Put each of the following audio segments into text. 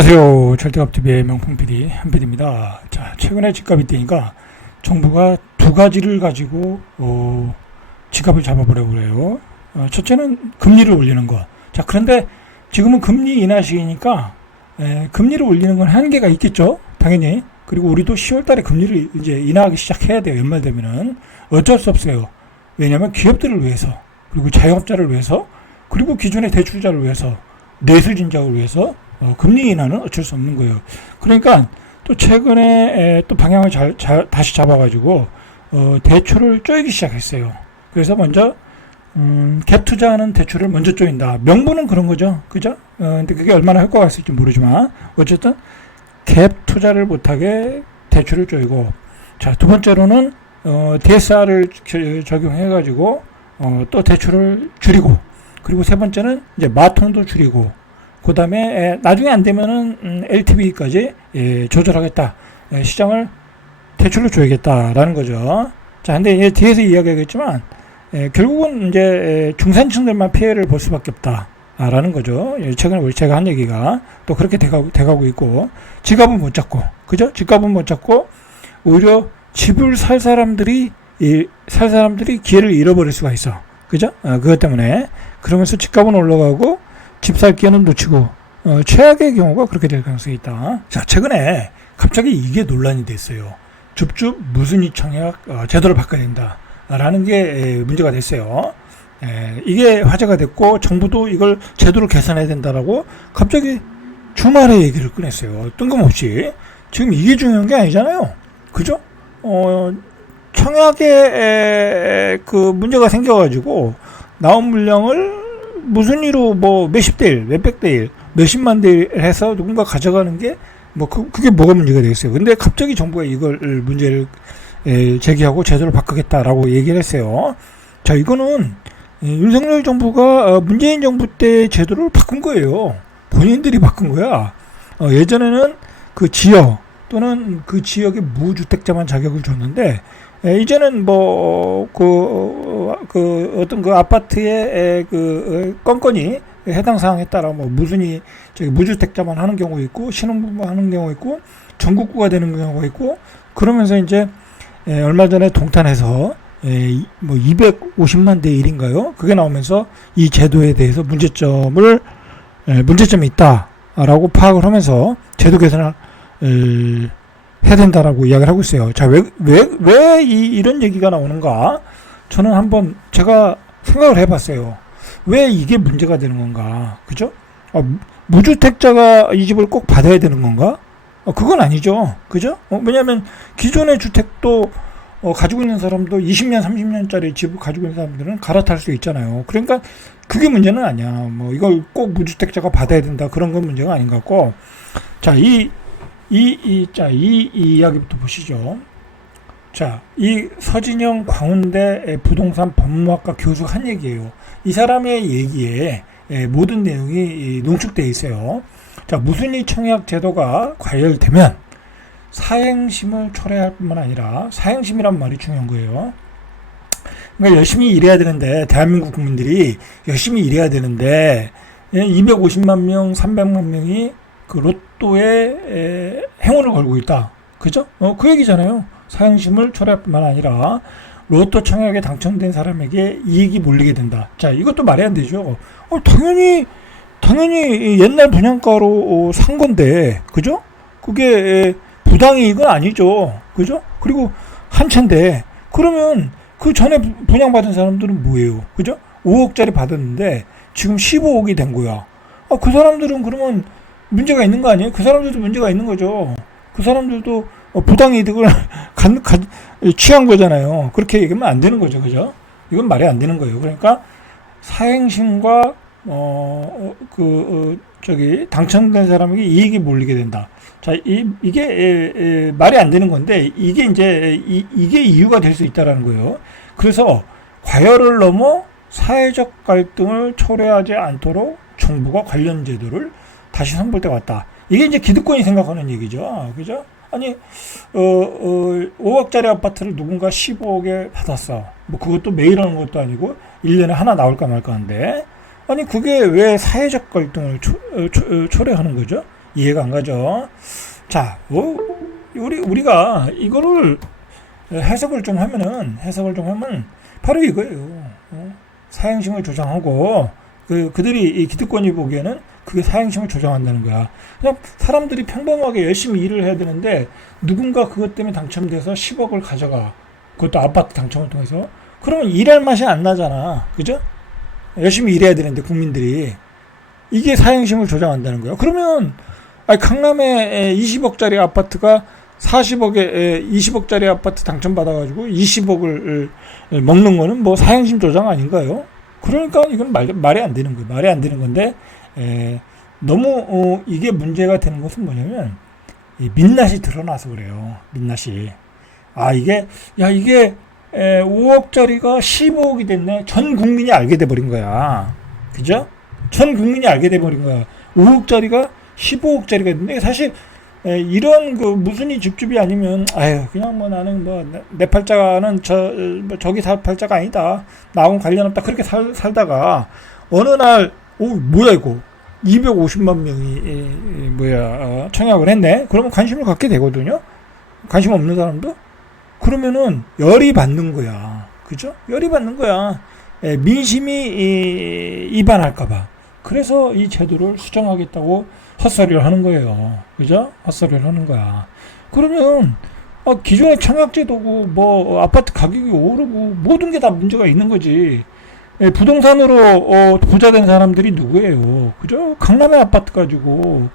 안녕하세요. 절대값TV의 명품 PD 한PD입니다. 자, 최근에 집값이 뛰니까 정부가 두 가지를 가지고 집값을 잡아보려고 그래요. 첫째는 금리를 올리는 거. 자, 그런데 지금은 금리 인하 시기니까 금리를 올리는 건 한계가 있겠죠. 당연히. 그리고 우리도 10월달에 금리를 이제 인하하기 시작해야 돼요. 연말 되면은 어쩔 수 없어요. 왜냐하면 기업들을 위해서, 그리고 자영업자를 위해서, 그리고 기존의 대출자를 위해서, 내수진작을 위해서 금리 인하는 어쩔 수 없는 거예요. 그러니까 또 최근에 또 방향을 다시 잡아가지고 대출을 쪼이기 시작했어요. 그래서 먼저 갭 투자하는 대출을 먼저 쪼인다. 명분은 그런 거죠, 그죠? 근데 그게 얼마나 효과가 있을지 모르지만 어쨌든 갭 투자를 못하게 대출을 쪼이고, 자, 두 번째로는 DSR을 적용해가지고 또 대출을 줄이고, 그리고 세 번째는 이제 마통도 줄이고, 그 다음에 나중에 안 되면은 LTV까지 조절하겠다. 시장을 대출로 줘야겠다라는 거죠. 자, 근데 뒤에서 이야기하겠지만 결국은 이제 중산층들만 피해를 볼 수밖에 없다라는 거죠. 최근에 제가 한 얘기가 또 그렇게 돼가고 있고, 집값은 못 잡고, 그죠? 집값은 못 잡고 오히려 집을 살 사람들이 기회를 잃어버릴 수가 있어. 그죠? 그것 때문에. 그러면서 집값은 올라가고 집 살 기회는 놓치고, 최악의 경우가 그렇게 될 가능성이 있다. 자, 최근에 갑자기 이게 논란이 됐어요. 줍줍 무순위 청약 제도를 바꿔야 된다라는 게 문제가 됐어요. 이게 화제가 됐고, 정부도 이걸 제도를 개선해야 된다라고 갑자기 주말에 얘기를 꺼냈어요. 뜬금없이. 지금 이게 중요한 게 아니잖아요. 그죠? 청약에 그 문제가 생겨가지고 나온 물량을 무순위로 뭐 몇십 대 일, 몇백 대 일, 몇십만 대 일 해서 누군가 가져가는 게 뭐 그게 뭐가 문제가 되겠어요. 근데 갑자기 정부가 이걸 문제를 제기하고 제도를 바꾸겠다라고 얘기를 했어요. 자, 이거는 윤석열 정부가 문재인 정부 때 제도를 바꾼 거예요. 본인들이 바꾼 거야. 예전에는 그 지역 또는 그 지역의 무주택자만 자격을 줬는데, 이제는 뭐 어떤 그 아파트의 건건이 해당 사항에 따라 뭐 무순위 무주택자만 하는 경우가 있고, 신혼부부만 하는 경우가 있고, 전국구가 되는 경우가 있고, 그러면서 이제 얼마 전에 동탄에서 뭐 250만 대 1인가요? 그게 나오면서 이 제도에 대해서 문제점이 있다라고 파악을 하면서 제도 개선을 해야 된다라고 이야기를 하고 있어요. 자, 왜 이런 얘기가 나오는가? 저는 한번 제가 생각을 해봤어요. 왜 이게 문제가 되는 건가? 그죠? 무주택자가 이 집을 꼭 받아야 되는 건가? 그건 아니죠. 그죠? 왜냐하면 기존의 주택도 가지고 있는 사람도 20년, 30년짜리 집을 가지고 있는 사람들은 갈아탈 수 있잖아요. 그러니까 그게 문제는 아니야. 뭐 이걸 꼭 무주택자가 받아야 된다, 그런 건 문제가 아닌 것 같고. 자, 이 이야기부터 보시죠. 자, 이 서진영 광운대 부동산 법무학과 교수가 한 얘기예요. 이 사람의 얘기에 모든 내용이 농축되어 있어요. 자, 무순위 청약 제도가 과열되면 사행심을 초래할 뿐만 아니라, 사행심이란 말이 중요한 거예요. 그러니까 열심히 일해야 되는데, 대한민국 국민들이 열심히 일해야 되는데 250만 명, 300만 명이 그 로또에 행운을 걸고 있다. 그죠? 그 얘기잖아요. 사행심을 초래할 뿐만 아니라 로또 청약에 당첨된 사람에게 이익이 몰리게 된다. 자, 이것도 말이 안 되죠. 당연히 옛날 분양가로 산 건데, 그죠? 그게 부당이익은 아니죠. 그죠? 그리고 한 채인데, 그러면 그 전에 분양받은 사람들은 뭐예요? 그죠? 5억짜리 받았는데 지금 15억이 된 거야. 그 사람들은 그러면 문제가 있는 거 아니에요? 그 사람들도 문제가 있는 거죠. 그 사람들도 부당이득을 취한 거잖아요. 그렇게 얘기하면 안 되는 거죠. 그죠? 이건 말이 안 되는 거예요. 그러니까 사행심과 당첨된 사람에게 이익이 몰리게 된다. 자, 이게 말이 안 되는 건데, 이게 이제 이게 이유가 될 수 있다라는 거예요. 그래서 과열을 넘어 사회적 갈등을 초래하지 않도록 정부가 관련 제도를 다시 선볼 때 왔다. 이게 이제 기득권이 생각하는 얘기죠. 그죠? 아니, 5억짜리 아파트를 누군가 15억에 받았어. 뭐 그것도 매일 하는 것도 아니고 1년에 하나 나올까 말까 한데, 아니 그게 왜 사회적 갈등을 초래하는 거죠? 이해가 안 가죠? 자, 우리가 이거를 해석을 좀 하면 바로 이거예요. 사행심을 조장하고 그들이 이 기득권이 보기에는 그게 사행심을 조장한다는 거야. 그냥 사람들이 평범하게 열심히 일을 해야 되는데 누군가 그것 때문에 당첨돼서 10억을 가져가. 그것도 아파트 당첨을 통해서. 그러면 일할 맛이 안 나잖아. 그죠? 열심히 일해야 되는데 국민들이. 이게 사행심을 조장한다는 거야. 그러면 강남에 20억짜리 아파트가 40억에 20억짜리 아파트 당첨받아가지고 20억을 먹는 거는 뭐 사행심 조장 아닌가요? 그러니까 이건 말이 안 되는 거예요. 말이 안 되는 건데 너무 이게 문제가 되는 것은 뭐냐면 민낯이 드러나서 그래요. 민낯이. 이게 5억짜리가 15억이 됐네. 전 국민이 알게 돼버린 거야. 그죠? 전 국민이 알게 돼버린 거야. 5억짜리가 15억짜리가 됐는데 사실 이런 무슨이 집집이 아니면 그냥 뭐 나는 뭐 내 팔자는 저기 살 팔자가 아니다. 나하고 관련 없다. 그렇게 살다가 어느 날 뭐야 이거 250만 명이 청약을 했네. 그러면 관심을 갖게 되거든요. 관심 없는 사람도 그러면은 열이 받는 거야. 그죠? 열이 받는 거야. 민심이 이반할까봐. 그래서 이 제도를 수정하겠다고 헛소리를 하는 거예요. 그죠? 헛소리를 하는 거야. 그러면 기존의 청약제도고 뭐 아파트 가격이 오르고 모든 게 다 문제가 있는 거지. 부동산으로 부자 된 사람들이 누구예요? 그죠? 강남의 아파트 가지고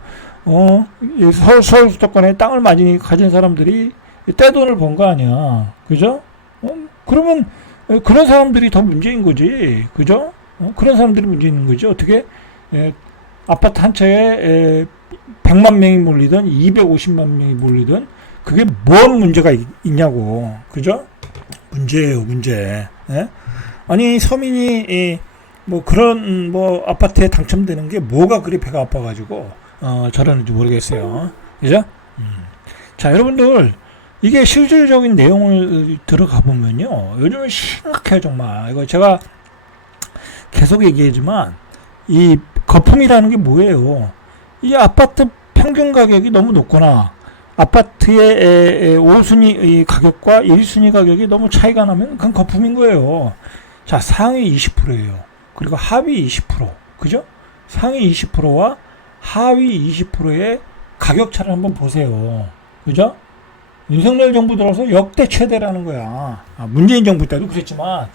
서울 수도권에 땅을 많이 가진 사람들이 떼돈을 번 거 아니야. 그죠? 그러면 그런 사람들이 더 문제인 거지. 그죠? 그런 사람들이 문제 있는 거지. 어떻게 아파트 한 채에 100만 명이 몰리든 250만 명이 몰리든 그게 뭔 문제가 있냐고. 그죠? 문제예요, 문제. 예? 아니 서민이 뭐 그런 뭐 아파트에 당첨되는 게 뭐가 그리 배가 아파가지고 저러는지 모르겠어요. 그죠? 자, 여러분들 이게 실질적인 내용을 들어가 보면요, 요즘은 심각해요 정말. 이거 제가 계속 얘기하지만 이 거품이라는 게 뭐예요? 이 아파트 평균 가격이 너무 높거나 아파트의 5순위 가격과 1순위 가격이 너무 차이가 나면 그건 거품인 거예요. 자, 상위 20%예요. 그리고 하위 20%. 그죠? 상위 20%와 하위 20%의 가격차를 한번 보세요. 그죠? 윤석열 정부 들어서 역대 최대라는 거야. 문재인 정부 때도 그랬지만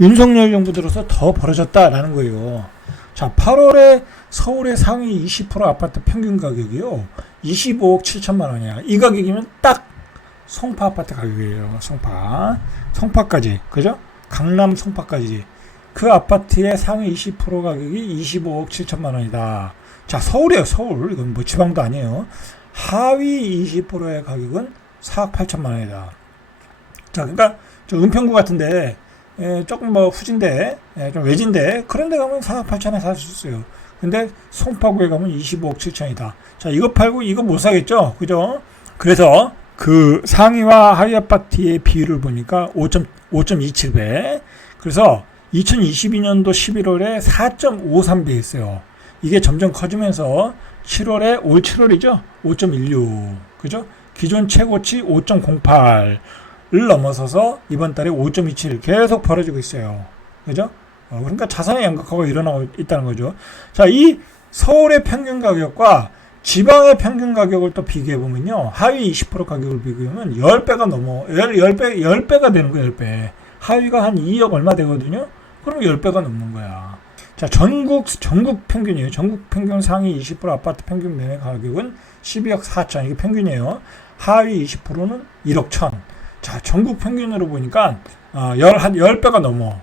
윤석열 정부 들어서 더 벌어졌다라는 거예요. 자, 8월에 서울의 상위 20% 아파트 평균 가격이요, 25억 7천만 원이야. 이 가격이면 딱 송파 아파트 가격이에요. 송파까지. 그죠? 강남 송파까지. 그 아파트의 상위 20% 가격이 25억 7천만 원이다. 자, 서울이에요, 서울. 이건 뭐 지방도 아니에요. 하위 20%의 가격은 4억 8천만 원이다. 자, 그러니까 좀 은평구 같은데 조금 뭐 후진데 좀 외진데 그런 데 가면 4억 8천에 살 수 있어요. 근데 송파구에 가면 25억 7천이다. 자, 이거 팔고 이거 못 사겠죠? 그죠? 그래서 그 상위와 하위 아파트의 비율을 보니까 5.27배. 그래서 2022년도 11월에 4.53배 했어요. 이게 점점 커지면서 7월에 올 7월이죠. 5.16. 그죠? 기존 최고치 5.08을 넘어서서 이번 달에 5.27 계속 벌어지고 있어요. 그죠? 그러니까 자산의 양극화가 일어나고 있다는 거죠. 자, 이 서울의 평균 가격과 지방의 평균 가격을 또 비교해 보면요, 하위 20% 가격을 비교하면 10배가 넘어. 10배가 되는 거예요, 10배. 하위가 한 2억 얼마 되거든요? 그럼 10배가 넘는 거야. 자, 전국 평균이에요. 전국 평균 상위 20% 아파트 평균 매매 가격은 12억 4천. 이게 평균이에요. 하위 20%는 1억 1천. 자, 전국 평균으로 보니까 한 10배가 넘어.